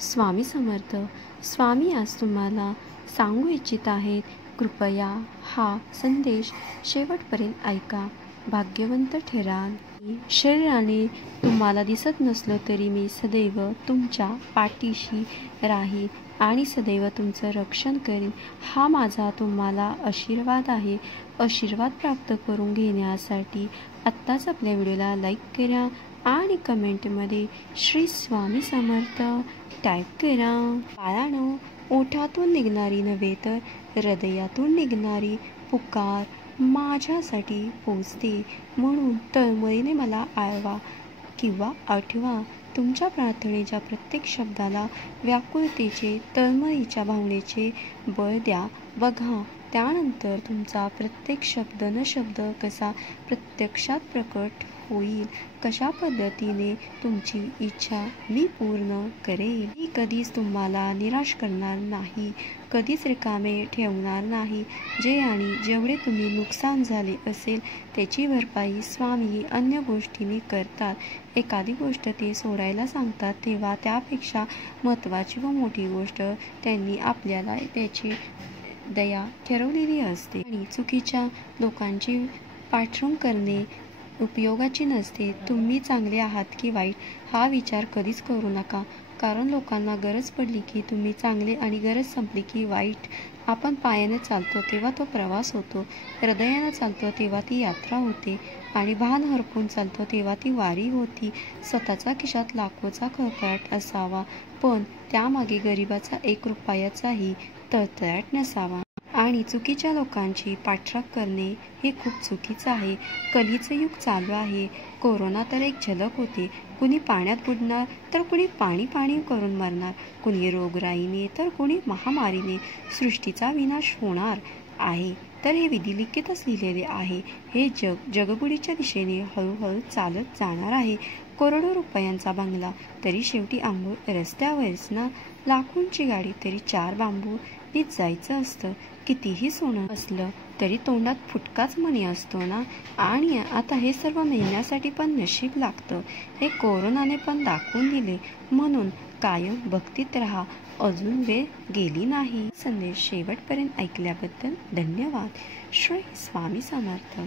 स्वामी समर्थ. स्वामी आज तुम्हाला सांगू इच्छित आहेत, कृपया हा संदेश शेवटपर्यंत ऐका. भाग्यवंत ठराल. शरीराने तुम्हाला दिसत नसलो तरी मी सदैव तुमच्या पाठीशी राहील आणि सदैव तुमचं रक्षण करीन. हा माझा तुम्हाला आशीर्वाद आहे. आशीर्वाद प्राप्त करून घेण्यासाठी आत्ताच आपल्या व्हिडिओला लाईक करा आणि कमेंटमध्ये श्री स्वामी समर्थ टाईप करा. बाळांनो, ओठातून निघणारी नव्हे तर हृदयातून निघणारी पुकार माझ्यासाठी पोचते, म्हणून तळमळीने मला आळवा किंवा आठवा. तुमच्या प्रार्थनेच्या प्रत्येक शब्दाला व्याकुळतेचे, तळमळीच्या भावनेचे बळ द्या. बघा, त्यानंतर तुमचा प्रत्येक शब्द न शब्द कसा प्रत्यक्षात प्रकट होईल, कशा पद्धतीने तुमची इच्छा मी पूर्ण करेन. मी कधीच तुम्हाला निराश करणार नाही, कधीच रिकामे ठेवणार नाही. जे आणि जेवढे तुम्ही नुकसान झाले असेल त्याची भरपाई स्वामी अन्य गोष्टींनी करतात. एखादी गोष्ट ते सोडायला सांगतात तेव्हा त्यापेक्षा महत्त्वाची व मोठी गोष्ट त्यांनी आपल्याला त्याची दया ठरवलेली असते. आणि चुकीच्या लोकांची पाठवण करणे उपयोगाची नसते. तुम्ही चांगले आहात की वाईट हा विचार कधीच करू नका, कारण लोकांना गरज पडली की तुम्ही चांगले आणि गरज संपली की वाईट. आपण पायाने चालतो तेव्हा तो प्रवास होतो, हृदयाने चालतो तेव्हा ती यात्रा होते आणि भान हरपून चालतो तेव्हा ती वारी होती. स्वतःचा खिशात लाखोचा खळखळाट असावा, पण त्यामागे गरिबाचा 1 रुपयाचाही तळतळाट नसावा. आणि चुकीच्या लोकांची पाठराख करणे हे खूप चुकीचं आहे. कलीचं युग चालू आहे. कोरोना तर एक झलक होते. कुणी पाण्यात बुडणार तर कुणी पाणी करून मरणार, कुणी रोगराईने तर कुणी महामारीने. सृष्टीचा विनाश होणार आहे तर हे विधिलिखितच लिहिलेले आहे. हे जग जगबुडीच्या दिशेने हळूहळू चालत जाणार आहे. करोडो रुपयांचा बंगला तरी शेवटी आंघोळ रस्त्यावरच ना. लाखोंची गाडी तरी 4 बांबू नीट जायचं असतं. कितीही सोनं असलं तरी तोंडात फुटकाच मणी असतो ना. आणि आता हे सर्व मिळण्यासाठी पण नशीब लागतं, हे कोरोनाने पण दाखवून दिले. म्हणून कायम भक्तीत राहा, अजून वेळ गेली नाही. संदेश शेवटपर्यंत ऐकल्याबद्दल धन्यवाद. श्री स्वामी समर्थ.